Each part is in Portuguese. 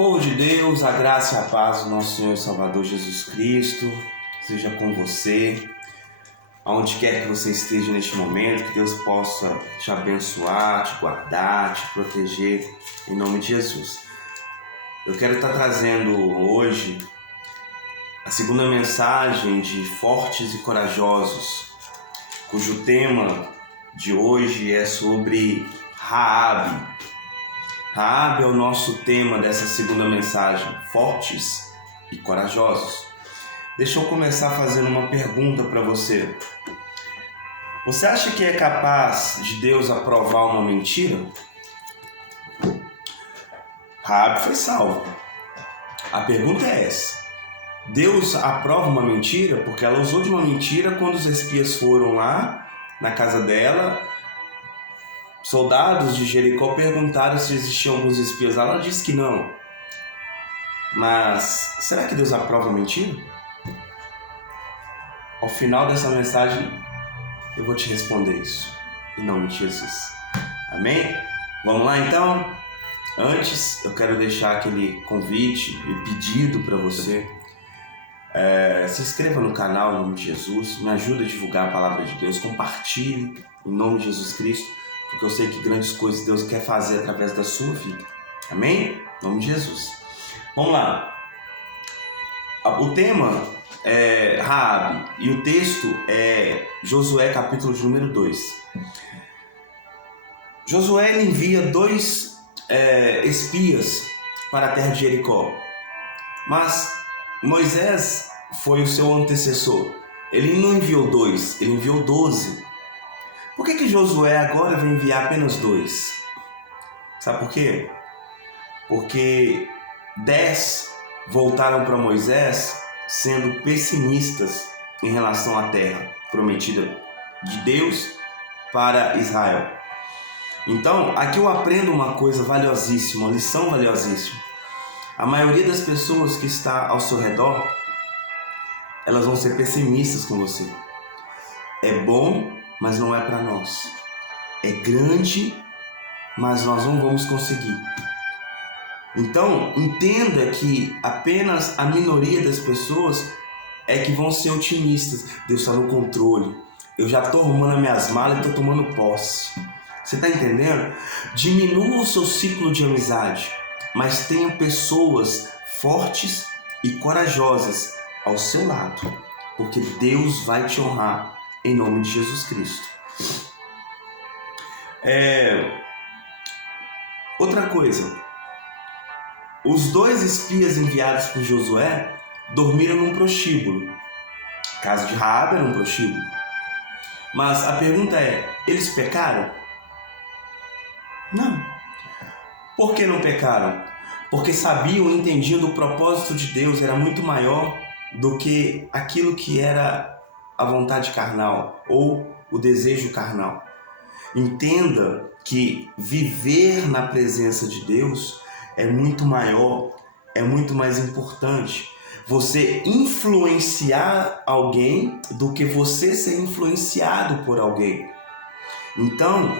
Povo de Deus, a graça e a paz do nosso Senhor e Salvador Jesus Cristo seja com você, aonde quer que você esteja neste momento, que Deus possa te abençoar, te guardar, te proteger, em nome de Jesus. Eu quero estar trazendo hoje a segunda mensagem de Fortes e Corajosos, cujo tema de hoje é sobre Raabe. Raabe é o nosso tema dessa segunda mensagem, Fortes e Corajosos. Deixa eu começar fazendo uma pergunta para você. Você acha que é capaz de Deus aprovar uma mentira? Raabe foi salva. A pergunta é essa. Deus aprova uma mentira porque ela usou de uma mentira quando os espias foram lá na casa dela. Soldados de Jericó perguntaram se existiam alguns espias lá. Ela disse que não. Mas será que Deus aprova a mentira? Ao final dessa mensagem, eu vou te responder isso. Em nome de Jesus. Amém? Vamos lá então? Antes, eu quero deixar aquele convite e pedido para você. Se inscreva no canal em nome de Jesus. Me ajuda a divulgar a palavra de Deus. Compartilhe em nome de Jesus Cristo. Porque eu sei que grandes coisas Deus quer fazer através da sua vida. Amém? Em nome de Jesus. Vamos lá. O tema é Raabe e o texto é Josué capítulo de número 2. Josué envia dois espias para a terra de Jericó. Mas Moisés foi o seu antecessor. Ele não enviou 2, ele enviou 12. Por que Josué agora vai enviar apenas 2? Sabe por quê? Porque 10 voltaram para Moisés sendo pessimistas em relação à terra prometida de Deus para Israel. Então, aqui eu aprendo uma coisa valiosíssima, uma lição valiosíssima. A maioria das pessoas que está ao seu redor, elas vão ser pessimistas com você. É bom, mas não é para nós. É grande, mas nós não vamos conseguir. Então, entenda que apenas a minoria das pessoas é que vão ser otimistas. Deus está no controle. Eu já estou arrumando as minhas malas e estou tomando posse. Você está entendendo? Diminua o seu ciclo de amizade, mas tenha pessoas fortes e corajosas ao seu lado, porque Deus vai te honrar. Em nome de Jesus Cristo. Outra coisa. Os 2 espias enviados por Josué dormiram num prostíbulo. A casa de Raabe era um prostíbulo. Mas a pergunta é, eles pecaram? Não. Por que não pecaram? Porque sabiam e entendiam que o propósito de Deus era muito maior do que aquilo que era a vontade carnal ou o desejo carnal. Entenda que viver na presença de Deus é muito maior, é muito mais importante. Você influenciar alguém do que você ser influenciado por alguém. Então,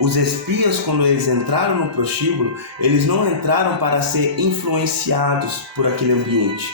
os espias, quando eles entraram no prostíbulo, eles não entraram para ser influenciados por aquele ambiente.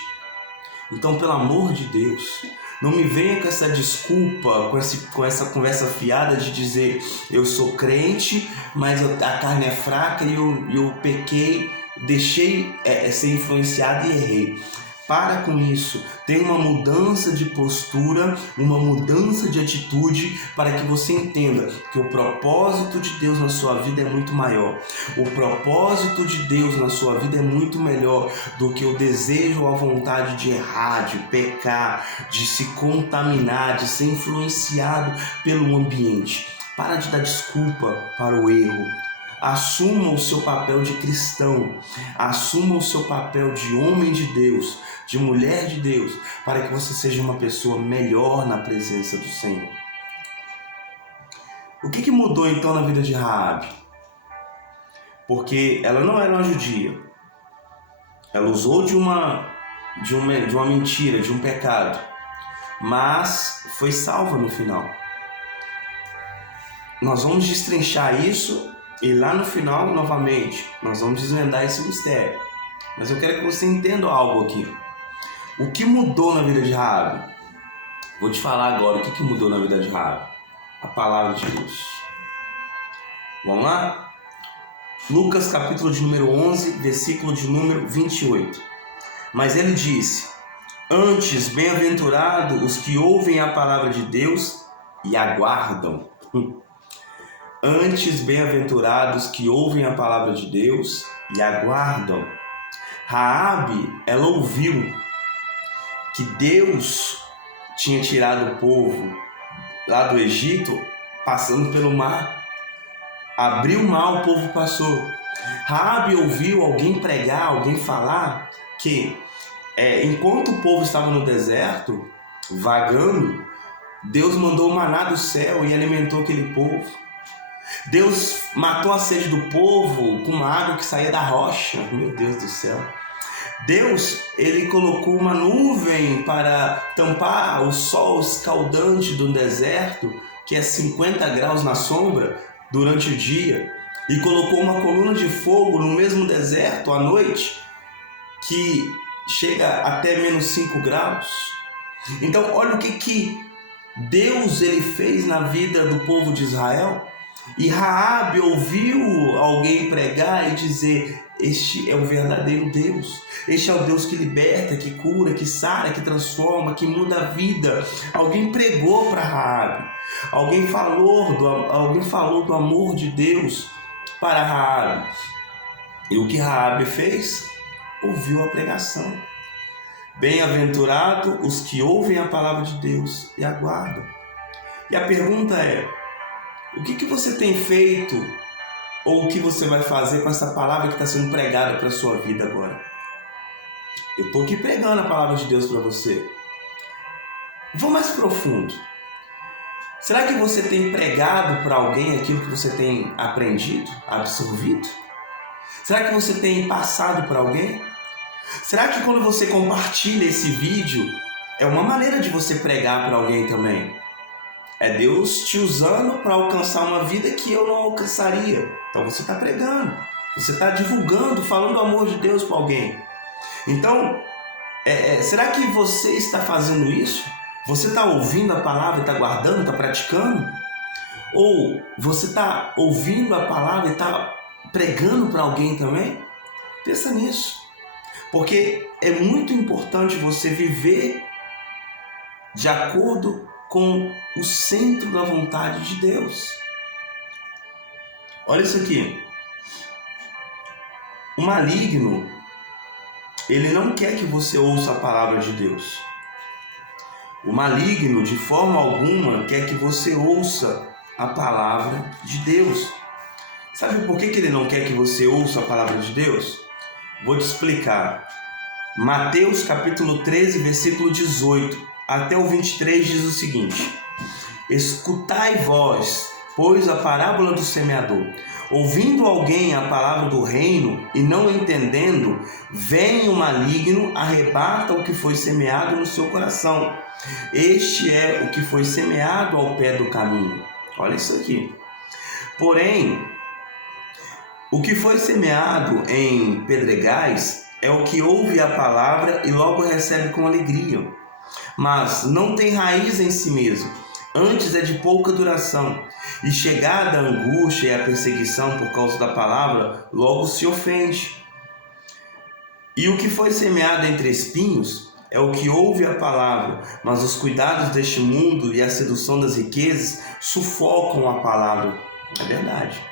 Então, pelo amor de Deus, não me venha com essa desculpa, com essa conversa fiada de dizer eu sou crente, mas a carne é fraca e eu pequei, deixei ser influenciado e errei. Para com isso, tenha uma mudança de postura, uma mudança de atitude para que você entenda que o propósito de Deus na sua vida é muito maior. O propósito de Deus na sua vida é muito melhor do que o desejo ou a vontade de errar, de pecar, de se contaminar, de ser influenciado pelo ambiente. Para de dar desculpa para o erro. Assuma o seu papel de cristão, assuma o seu papel de homem de Deus, de mulher de Deus, para que você seja uma pessoa melhor na presença do Senhor. O que mudou então na vida de Raabe? Porque ela não era uma judia, ela usou de uma mentira, de um pecado, mas foi salva no final. Nós vamos destrinchar isso e lá no final, novamente, nós vamos desvendar esse mistério. Mas eu quero que você entenda algo aqui. O que mudou na vida de Raabe? Vou te falar agora o que mudou na vida de Raabe. A palavra de Deus. Vamos lá? Lucas capítulo de número 11, versículo de número 28. Mas ele disse: antes, bem-aventurados os que ouvem a palavra de Deus e aguardam. Antes, bem-aventurados que ouvem a palavra de Deus e aguardam. Raabe, ela ouviu que Deus tinha tirado o povo lá do Egito, passando pelo mar. Abriu o mar, o povo passou. Raabe ouviu alguém pregar, alguém falar que enquanto o povo estava no deserto, vagando, Deus mandou o maná do céu e alimentou aquele povo. Deus matou a sede do povo com uma água que saía da rocha. Meu Deus do céu. Deus, ele colocou uma nuvem para tampar o sol escaldante do deserto, que é 50 graus na sombra durante o dia, e colocou uma coluna de fogo no mesmo deserto à noite, que chega até menos 5 graus. Então, olha o que Deus ele fez na vida do povo de Israel. E Raabe ouviu alguém pregar e dizer: este é o verdadeiro Deus. Este é o Deus que liberta, que cura, que sara, que transforma, que muda a vida. Alguém pregou para Raabe. Alguém falou do amor de Deus para Raabe. E o que Raabe fez? Ouviu a pregação. Bem-aventurado os que ouvem a palavra de Deus e aguardam. E a pergunta é: o que você tem feito ou o que você vai fazer com essa palavra que está sendo pregada para a sua vida agora? Eu estou aqui pregando a palavra de Deus para você. Vou mais profundo. Será que você tem pregado para alguém aquilo que você tem aprendido, absorvido? Será que você tem passado para alguém? Será que quando você compartilha esse vídeo, é uma maneira de você pregar para alguém também? É Deus te usando para alcançar uma vida que eu não alcançaria. Então você está pregando, você está divulgando, falando do amor de Deus para alguém. Então, será que você está fazendo isso? Você está ouvindo a palavra e está guardando, está praticando? Ou você está ouvindo a palavra e está pregando para alguém também? Pensa nisso. Porque é muito importante você viver de acordo com o centro da vontade de Deus. Olha isso aqui. O maligno, ele não quer que você ouça a palavra de Deus. O maligno, de forma alguma, quer que você ouça a palavra de Deus. Sabe por que ele não quer que você ouça a palavra de Deus? Vou te explicar. Mateus capítulo 13, versículo 18 até o 23 diz o seguinte: escutai vós, pois, a parábola do semeador. Ouvindo alguém a palavra do reino e não entendendo, vem o maligno, arrebata o que foi semeado no seu coração. Este é o que foi semeado ao pé do caminho. Olha isso aqui. Porém, o que foi semeado em pedregais é o que ouve a palavra e logo recebe com alegria, mas não tem raiz em si mesmo, antes é de pouca duração, e chegada a angústia e a perseguição por causa da palavra, logo se ofende. E o que foi semeado entre espinhos é o que ouve a palavra, mas os cuidados deste mundo e a sedução das riquezas sufocam a palavra. É verdade.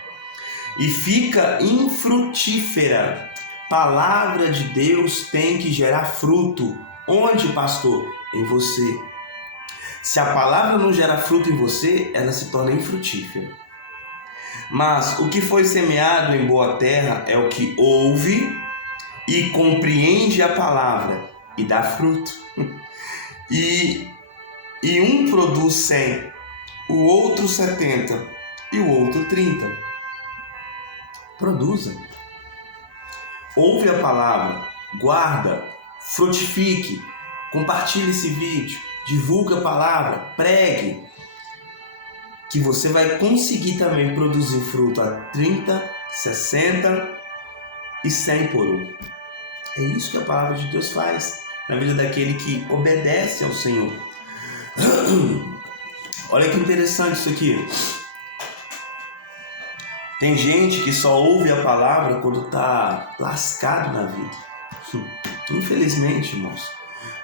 E fica infrutífera. Palavra de Deus tem que gerar fruto. Onde, pastor? Em você. Se a palavra não gera fruto em você, ela se torna infrutífera. Mas o que foi semeado em boa terra é o que ouve e compreende a palavra e dá fruto. E um produz 100, o outro 70 e o outro 30. Produza. Ouve a palavra, guarda, frutifique, compartilhe esse vídeo, divulgue a palavra, pregue, que você vai conseguir também produzir fruto a 30, 60 e 100 por um. É isso que a palavra de Deus faz na vida daquele que obedece ao Senhor. Olha que interessante isso aqui. Tem gente que só ouve a palavra quando está lascado na vida. Infelizmente, irmãos.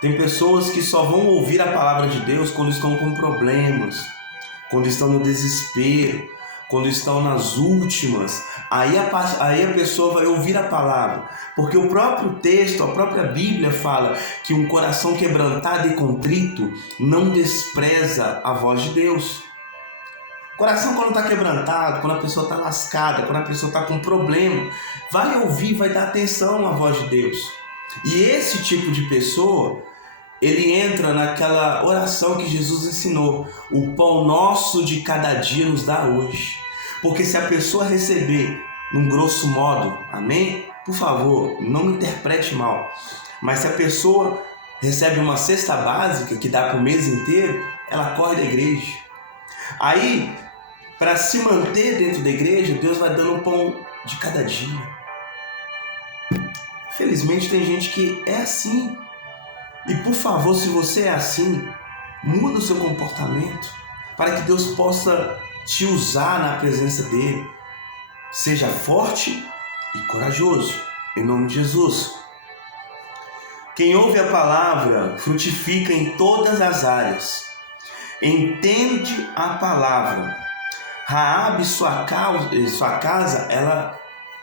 Tem pessoas que só vão ouvir a palavra de Deus quando estão com problemas, quando estão no desespero, quando estão nas últimas. Aí a pessoa vai ouvir a palavra. Porque o próprio texto, a própria Bíblia fala que um coração quebrantado e contrito não despreza a voz de Deus. Coração quando está quebrantado, quando a pessoa está lascada, quando a pessoa está com problema, vai ouvir, vai dar atenção à voz de Deus. E esse tipo de pessoa, ele entra naquela oração que Jesus ensinou: o pão nosso de cada dia nos dá hoje. Porque se a pessoa receber, num grosso modo, amém? Por favor, não me interprete mal, mas se a pessoa recebe uma cesta básica que dá para o mês inteiro, ela corre da igreja. Aí, para se manter dentro da igreja, Deus vai dando o pão de cada dia. Felizmente tem gente que é assim. E por favor, se você é assim, muda o seu comportamento para que Deus possa te usar na presença dele. Seja forte e corajoso, em nome de Jesus. Quem ouve a palavra frutifica em todas as áreas. Entende a palavra. Raabe e sua casa,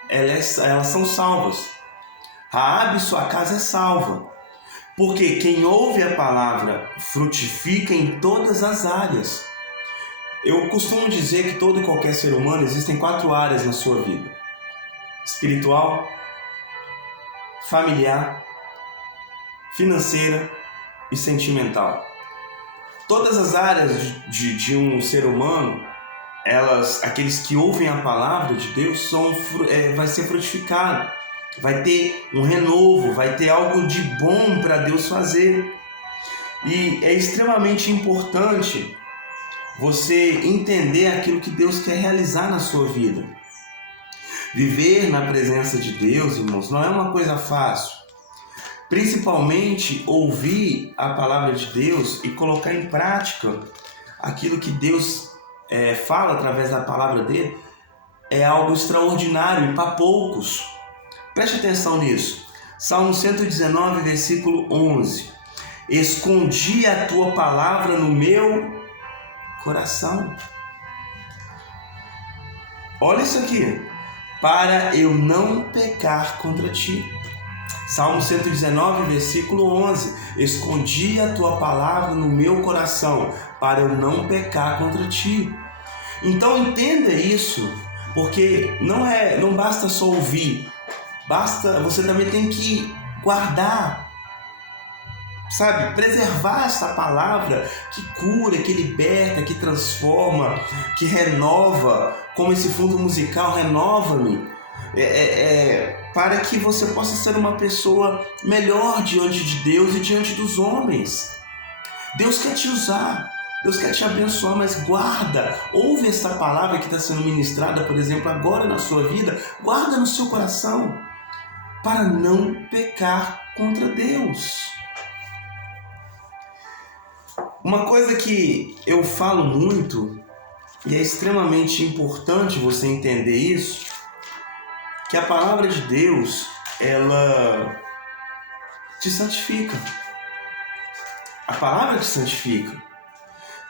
elas são salvas. Raabe e sua casa é salva. Porque quem ouve a palavra frutifica em todas as áreas. Eu costumo dizer que todo e qualquer ser humano existem 4 áreas na sua vida: espiritual, familiar, financeira e sentimental. Todas as áreas de um ser humano, aqueles que ouvem a palavra de Deus, vai ser frutificado, vai ter um renovo, vai ter algo de bom para Deus fazer. E é extremamente importante você entender aquilo que Deus quer realizar na sua vida. Viver na presença de Deus, irmãos, não é uma coisa fácil. Principalmente ouvir a palavra de Deus e colocar em prática aquilo que Deus fala através da palavra dele, é algo extraordinário e para poucos. Preste atenção nisso. Salmo 119, versículo 11. Escondi a tua palavra no meu coração. Olha isso aqui. Para eu não pecar contra ti. Salmo 119, versículo 11. Escondi a tua palavra no meu coração, para eu não pecar contra ti. Então entenda isso, porque não basta só ouvir, você também tem que guardar, sabe? Preservar essa palavra que cura, que liberta, que transforma, que renova, como esse fundo musical, renova-me. Para que você possa ser uma pessoa melhor diante de Deus e diante dos homens. Deus quer te usar, Deus quer te abençoar, mas guarda, ouve essa palavra que está sendo ministrada, por exemplo, agora na sua vida, guarda no seu coração, para não pecar contra Deus. Uma coisa que eu falo muito, e é extremamente importante você entender isso, que a palavra de Deus, ela te santifica. A palavra te santifica.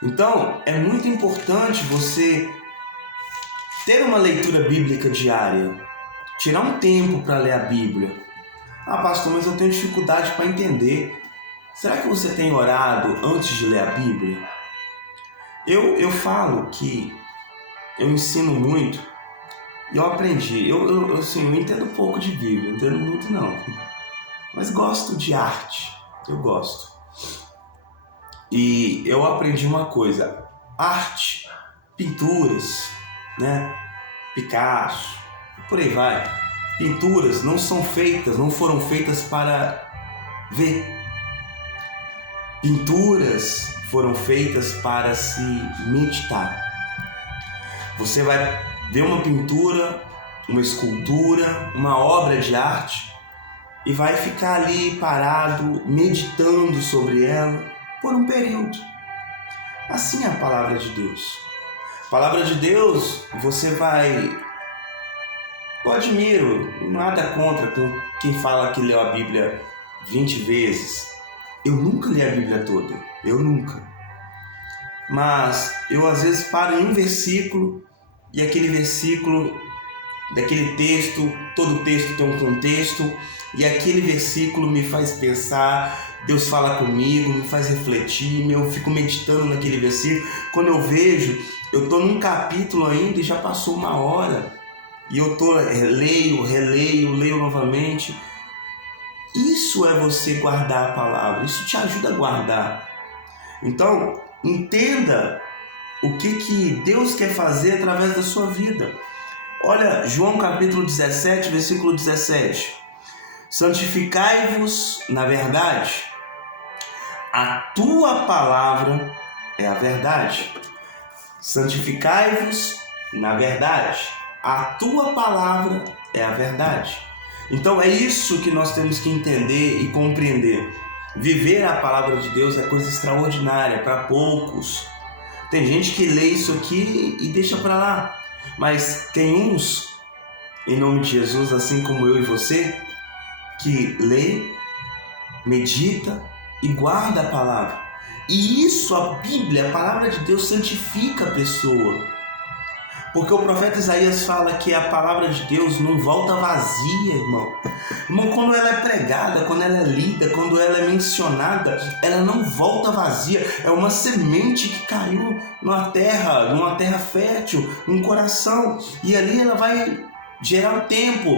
Então, é muito importante você ter uma leitura bíblica diária. Tirar um tempo para ler a Bíblia. Ah, pastor, mas eu tenho dificuldade para entender. Será que você tem orado antes de ler a Bíblia? Eu falo que eu ensino muito. E eu aprendi, eu entendo pouco de Bíblia, não entendo muito não, mas gosto de arte, eu gosto. E eu aprendi uma coisa: arte, pinturas, né? Picasso, por aí vai. Pinturas não foram feitas para ver. Pinturas foram feitas para se meditar. Você vai ver uma pintura, uma escultura, uma obra de arte, e vai ficar ali parado, meditando sobre ela por um período. Assim é a palavra de Deus. A palavra de Deus, você vai... Eu admiro, nada contra com quem fala que leu a Bíblia 20 vezes. Eu nunca li a Bíblia toda, eu nunca. Mas eu às vezes paro em um versículo e aquele versículo, daquele texto, todo texto tem um contexto, e aquele versículo me faz pensar, Deus fala comigo, me faz refletir, eu fico meditando naquele versículo. Quando eu vejo, eu estou num capítulo ainda e já passou 1 hora, e eu leio novamente. Isso é você guardar a palavra, isso te ajuda a guardar. Então, entenda o que Deus quer fazer através da sua vida. Olha, João capítulo 17, versículo 17. Santificai-vos na verdade. A tua palavra é a verdade. Santificai-vos na verdade. A tua palavra é a verdade. Então é isso que nós temos que entender e compreender. Viver a palavra de Deus é coisa extraordinária para poucos. Tem gente que lê isso aqui e deixa para lá. Mas tem uns, em nome de Jesus, assim como eu e você, que lê, medita e guarda a palavra. E isso, a Bíblia, a palavra de Deus, santifica a pessoa. Porque o profeta Isaías fala que a palavra de Deus não volta vazia, irmão. Irmão, quando ela é pregada, quando ela é lida, quando ela é mencionada, ela não volta vazia. É uma semente que caiu numa terra fértil, num coração. E ali ela vai gerar um tempo,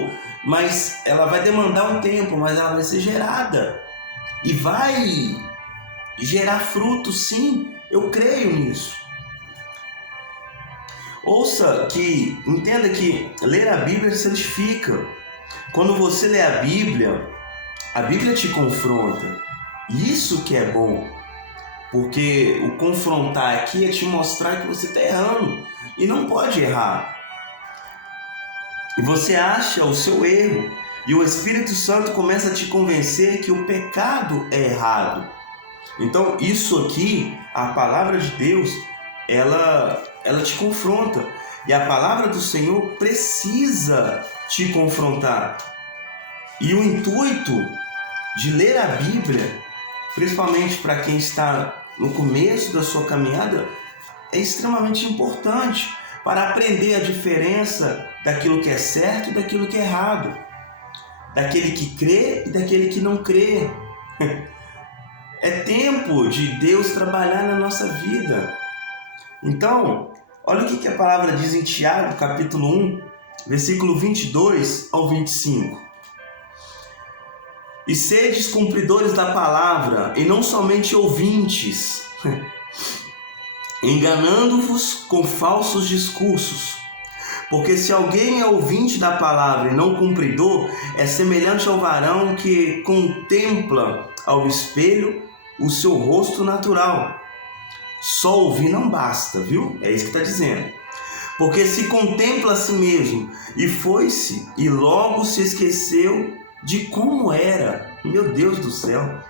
mas ela vai demandar um tempo, mas ela vai ser gerada. E vai gerar fruto, sim. Eu creio nisso. Entenda que ler a Bíblia santifica. Quando você lê a Bíblia te confronta. Isso que é bom. Porque o confrontar aqui é te mostrar que você está errando. E não pode errar. E você acha o seu erro. E o Espírito Santo começa a te convencer que o pecado é errado. Então, isso aqui, a palavra de Deus, ela te confronta. E a palavra do Senhor precisa te confrontar. E o intuito de ler a Bíblia, principalmente para quem está no começo da sua caminhada, é extremamente importante para aprender a diferença daquilo que é certo e daquilo que é errado. Daquele que crê e daquele que não crê. É tempo de Deus trabalhar na nossa vida. Então, olha o que a palavra diz em Tiago, capítulo 1, versículo 22 ao 25. E sedes cumpridores da palavra, e não somente ouvintes, enganando-vos com falsos discursos. Porque se alguém é ouvinte da palavra e não cumpridor, é semelhante ao varão que contempla ao espelho o seu rosto natural. Só ouvir não basta, viu? É isso que está dizendo. Porque se contempla a si mesmo e foi-se, e logo se esqueceu de como era. Meu Deus do céu!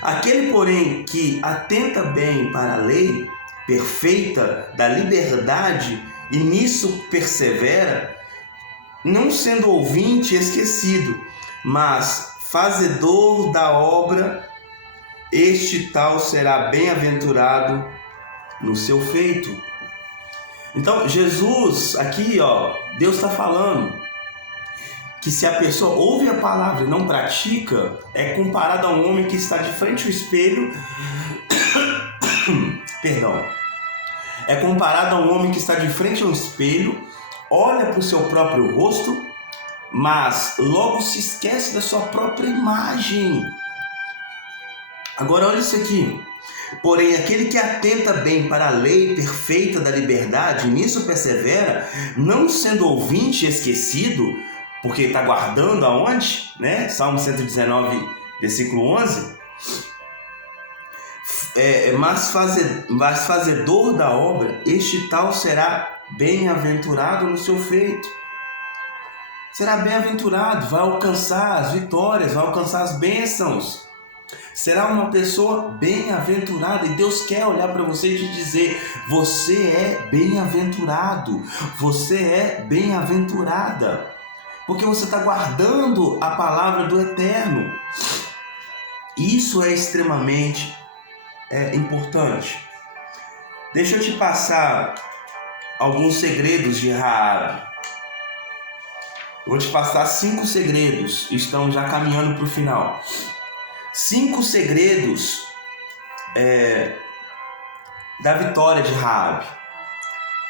Aquele, porém, que atenta bem para a lei perfeita da liberdade e nisso persevera, não sendo ouvinte esquecido, mas fazedor da obra, este tal será bem-aventurado no seu feito. Então, Jesus, aqui, Deus está falando que se a pessoa ouve a palavra e não pratica, é comparado a um homem que está de frente ao espelho. Perdão. É comparado a um homem que está de frente ao espelho, olha para o seu próprio rosto, mas logo se esquece da sua própria imagem. Agora olha isso aqui. Porém, aquele que atenta bem para a lei perfeita da liberdade, nisso persevera, não sendo ouvinte esquecido, porque está guardando aonde? Né? Salmo 119, versículo 11. Mas fazedor da obra, este tal será bem-aventurado no seu feito. será bem-aventurado, vai alcançar as vitórias, vai alcançar as bênçãos. Será uma pessoa bem-aventurada, e Deus quer olhar para você e te dizer: você é bem-aventurado, você é bem-aventurada, porque você está guardando a palavra do Eterno. Isso é extremamente importante. Deixa eu te passar alguns segredos de Raabe. Eu vou te passar 5 segredos, estamos já caminhando para o final. 5 segredos da vitória de Raabe.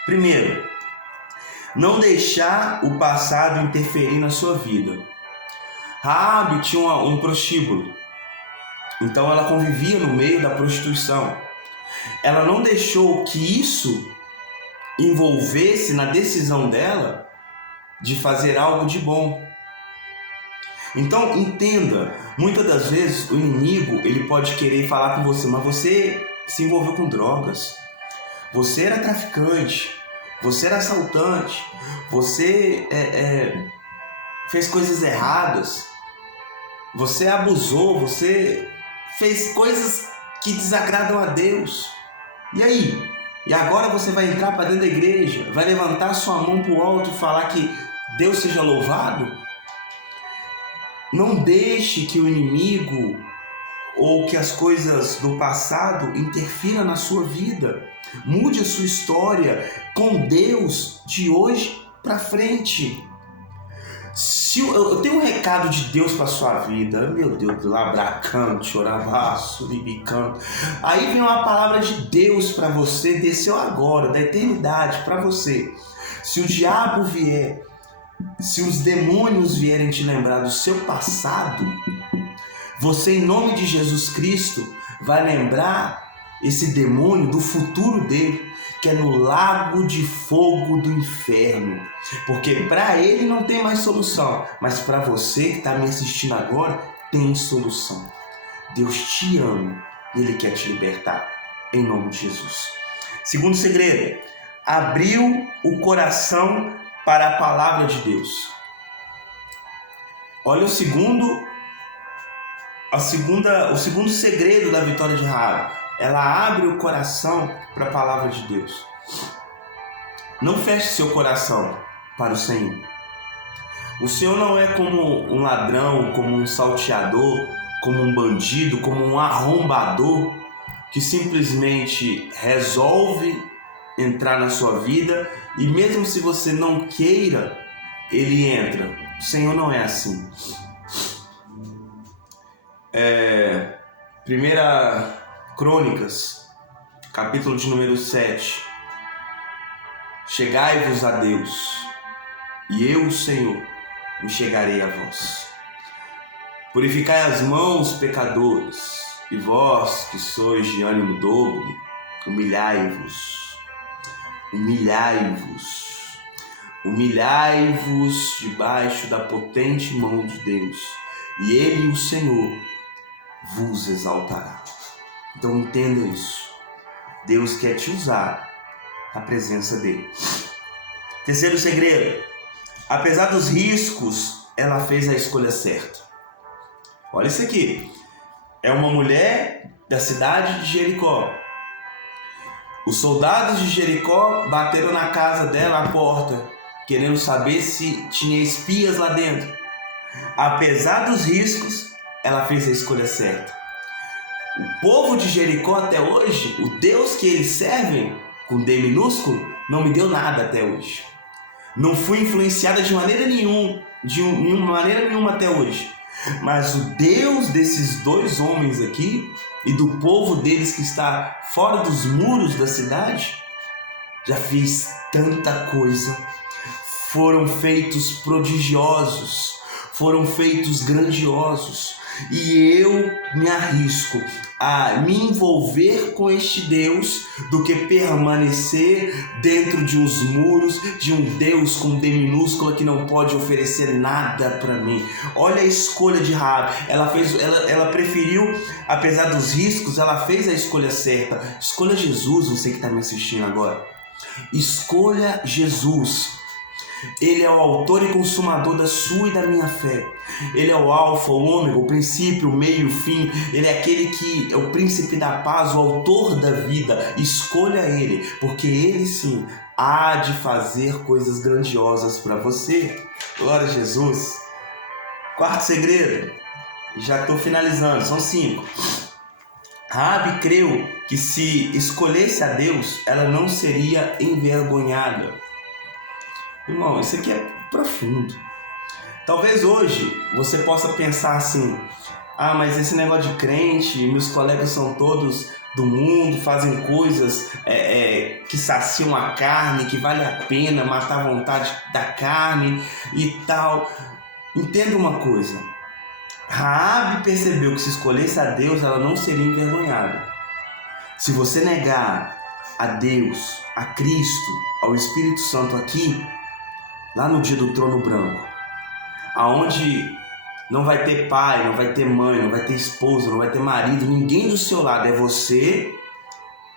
Primeiro, não deixar o passado interferir na sua vida. Raabe tinha um prostíbulo, então ela convivia no meio da prostituição. Ela não deixou que isso envolvesse na decisão dela de fazer algo de bom. Então entenda, muitas das vezes o inimigo ele pode querer falar com você, mas você se envolveu com drogas, você era traficante, você era assaltante, você fez coisas erradas, você abusou, você fez coisas que desagradam a Deus. E aí? E agora você vai entrar para dentro da igreja, vai levantar sua mão para o alto e falar que Deus seja louvado? Não deixe que o inimigo ou que as coisas do passado interfiram na sua vida. Mude a sua história com Deus de hoje para frente. Eu tenho um recado de Deus para sua vida. Meu Deus, labracante, orabaço, libicanto. Aí vem uma palavra de Deus para você, desceu agora, da eternidade para você. Se o diabo vier, se os demônios vierem te lembrar do seu passado, você, em nome de Jesus Cristo, vai lembrar esse demônio do futuro dele, que é no lago de fogo do inferno. Porque para ele não tem mais solução, mas para você que está me assistindo agora, tem solução. Deus te ama e Ele quer te libertar, em nome de Jesus. Segundo segredo, abriu o coração para a palavra de Deus. Olha o segundo segredo da vitória de Raabe. Ela abre o coração para a palavra de Deus. Não feche seu coração para o Senhor. O Senhor não é como um ladrão, como um salteador, como um bandido, como um arrombador que simplesmente resolve entrar na sua vida e mesmo se você não queira, ele entra. O Senhor não é assim. Primeira Crônicas, capítulo de número 7. Chegai-vos a Deus, e eu, o Senhor, me chegarei a vós. Purificai as mãos, pecadores, e vós que sois de ânimo dobre, humilhai-vos. Humilhai-vos. Humilhai-vos debaixo da potente mão de Deus, e Ele, o Senhor, vos exaltará. Então entenda isso. Deus quer te usar a presença dele. Terceiro segredo. Apesar dos riscos, ela fez a escolha certa. Olha isso aqui. É uma mulher da cidade de Jericó. Os soldados de Jericó bateram na casa dela à porta, querendo saber se tinha espias lá dentro. Apesar dos riscos, ela fez a escolha certa. O povo de Jericó até hoje, o Deus que eles servem, com D minúsculo, não me deu nada até hoje. Não fui influenciada de maneira nenhuma até hoje. Mas o Deus desses dois homens aqui e do povo deles que está fora dos muros da cidade, já fez tanta coisa. Foram feitos prodigiosos, foram feitos grandiosos. E eu me arrisco a me envolver com este Deus do que permanecer dentro de uns muros de um Deus com D minúscula que não pode oferecer nada para mim. Olha a escolha de Raabe. Ela preferiu, apesar dos riscos, ela fez a escolha certa. Escolha Jesus, você que está me assistindo agora. Escolha Jesus. Ele é o autor e consumador da sua e da minha fé. Ele é o alfa, o ômega, o princípio, o meio e o fim. Ele é aquele que é o príncipe da paz, o autor da vida. Escolha ele, porque ele sim há de fazer coisas grandiosas para você. Glória a Jesus. Quarto segredo, já estou finalizando, são 5. Raabe creu que se escolhesse a Deus, ela não seria envergonhada. Irmão, isso aqui é profundo. Talvez hoje você possa pensar assim: ah, mas esse negócio de crente, meus colegas são todos do mundo, fazem coisas que saciam a carne, que vale a pena matar a vontade da carne e tal. Entenda uma coisa: Raabe percebeu que se escolhesse a Deus, ela não seria envergonhada. Se você negar a Deus, a Cristo, ao Espírito Santo aqui, lá no dia do trono branco, aonde não vai ter pai, não vai ter mãe, não vai ter esposa, não vai ter marido, ninguém do seu lado, é você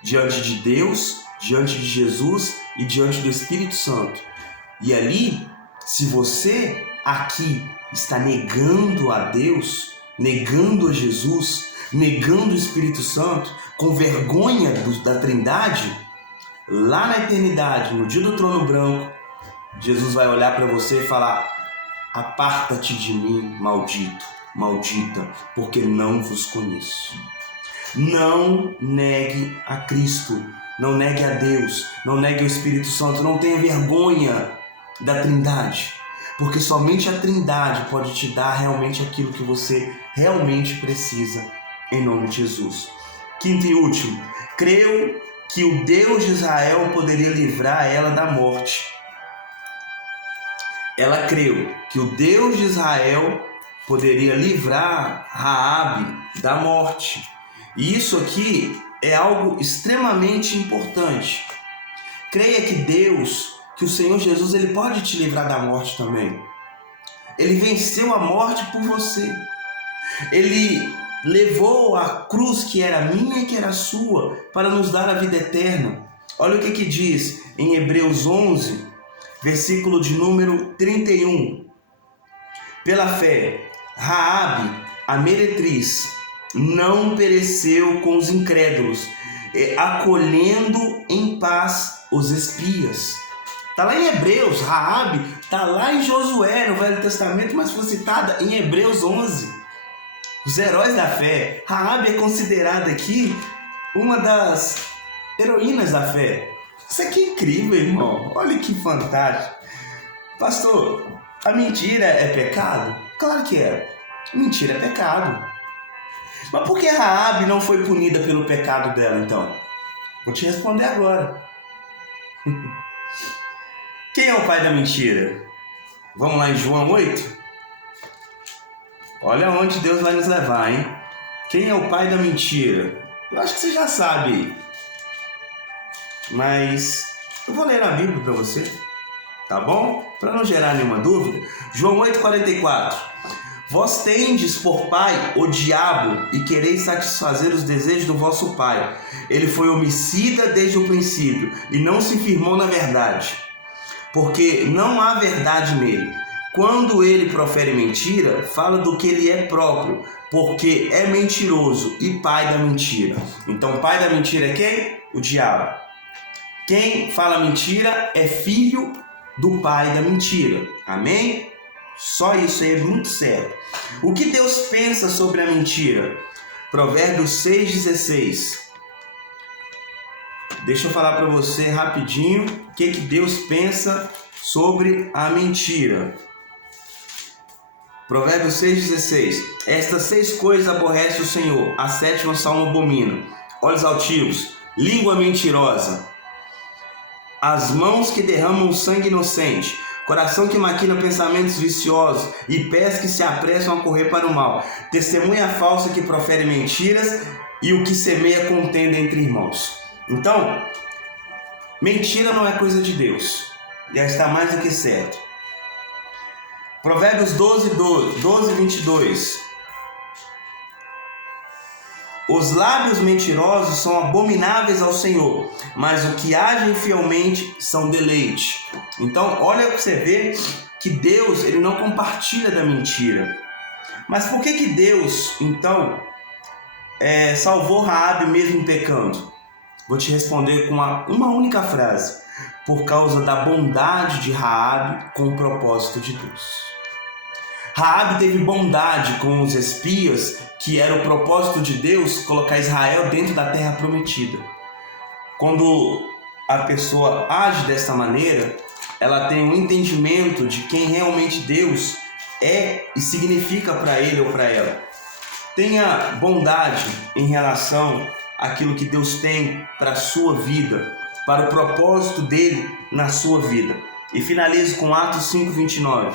diante de Deus, diante de Jesus e diante do Espírito Santo. E ali, se você aqui está negando a Deus, negando a Jesus, negando o Espírito Santo, com vergonha da Trindade, lá na eternidade, no dia do trono branco, Jesus vai olhar para você e falar: aparta-te de mim, maldito, maldita, porque não vos conheço. Não negue a Cristo, não negue a Deus, não negue o Espírito Santo, não tenha vergonha da Trindade, porque somente a Trindade pode te dar realmente aquilo que você realmente precisa, em nome de Jesus. Quinto e último, creu que o Deus de Israel poderia livrar ela da morte. Ela creu que o Deus de Israel poderia livrar Raabe da morte. E isso aqui é algo extremamente importante. Creia que Deus, que o Senhor Jesus, ele pode te livrar da morte também. Ele venceu a morte por você. Ele levou a cruz que era minha e que era sua para nos dar a vida eterna. Olha o que diz em Hebreus 11, versículo de número 31. Pela fé, Raabe, a meretriz, não pereceu com os incrédulos, acolhendo em paz os espias. Está lá em Hebreus. Raabe está lá em Josué, no Velho Testamento, mas foi citada em Hebreus 11. Os heróis da fé. Raabe é considerada aqui uma das heroínas da fé. Isso aqui é incrível, irmão. Olha que fantástico. Pastor, a mentira é pecado? Claro que é. Mentira é pecado. Mas por que Raabe não foi punida pelo pecado dela, então? Vou te responder agora. Quem é o pai da mentira? Vamos lá em João 8? Olha onde Deus vai nos levar, hein? Quem é o pai da mentira? Eu acho que você já sabe. Mas eu vou ler a Bíblia para você, tá bom? Para não gerar nenhuma dúvida. João 8,44. Vós tendes por pai o diabo e quereis satisfazer os desejos do vosso pai. Ele foi homicida desde o princípio e não se firmou na verdade, porque não há verdade nele. Quando ele profere mentira, fala do que ele é próprio, porque é mentiroso e pai da mentira. Então, pai da mentira é quem? O diabo. Quem fala mentira é filho do pai da mentira. Amém? Só isso aí é muito sério. O que Deus pensa sobre a mentira? Provérbios 6,16. Deixa eu falar para você rapidinho o que Deus pensa sobre a mentira. Provérbios 6,16. Estas 6 coisas aborrece o Senhor, a 7ª só não abomina: olhos altivos, língua mentirosa, as mãos que derramam sangue inocente, coração que maquina pensamentos viciosos e pés que se apressam a correr para o mal, testemunha falsa que profere mentiras e o que semeia contenda entre irmãos. Então, mentira não é coisa de Deus, já está mais do que certo. Provérbios 12, 22. Os lábios mentirosos são abomináveis ao Senhor, mas o que agem fielmente são deleite. Então, olha para você ver que Deus, ele não compartilha da mentira. Mas por que Deus, então, salvou Raabe mesmo pecando? Vou te responder com uma única frase. Por causa da bondade de Raabe com o propósito de Deus. Raabe teve bondade com os espias, que era o propósito de Deus colocar Israel dentro da terra prometida. Quando a pessoa age dessa maneira, ela tem um entendimento de quem realmente Deus é e significa para ele ou para ela. Tenha bondade em relação àquilo que Deus tem para a sua vida, para o propósito dele na sua vida. E finalizo com Atos 5:29.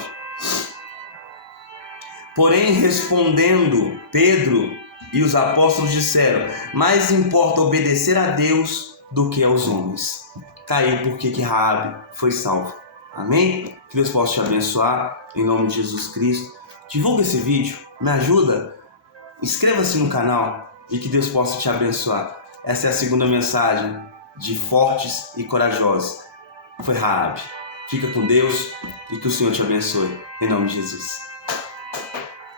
Porém, respondendo, Pedro e os apóstolos disseram: mais importa obedecer a Deus do que aos homens. Tá aí porque que Raabe foi salvo. Amém? Que Deus possa te abençoar, em nome de Jesus Cristo. Divulga esse vídeo, me ajuda, inscreva-se no canal e que Deus possa te abençoar. Essa é a segunda mensagem de fortes e corajosos. Foi Raabe. Fica com Deus e que o Senhor te abençoe, em nome de Jesus.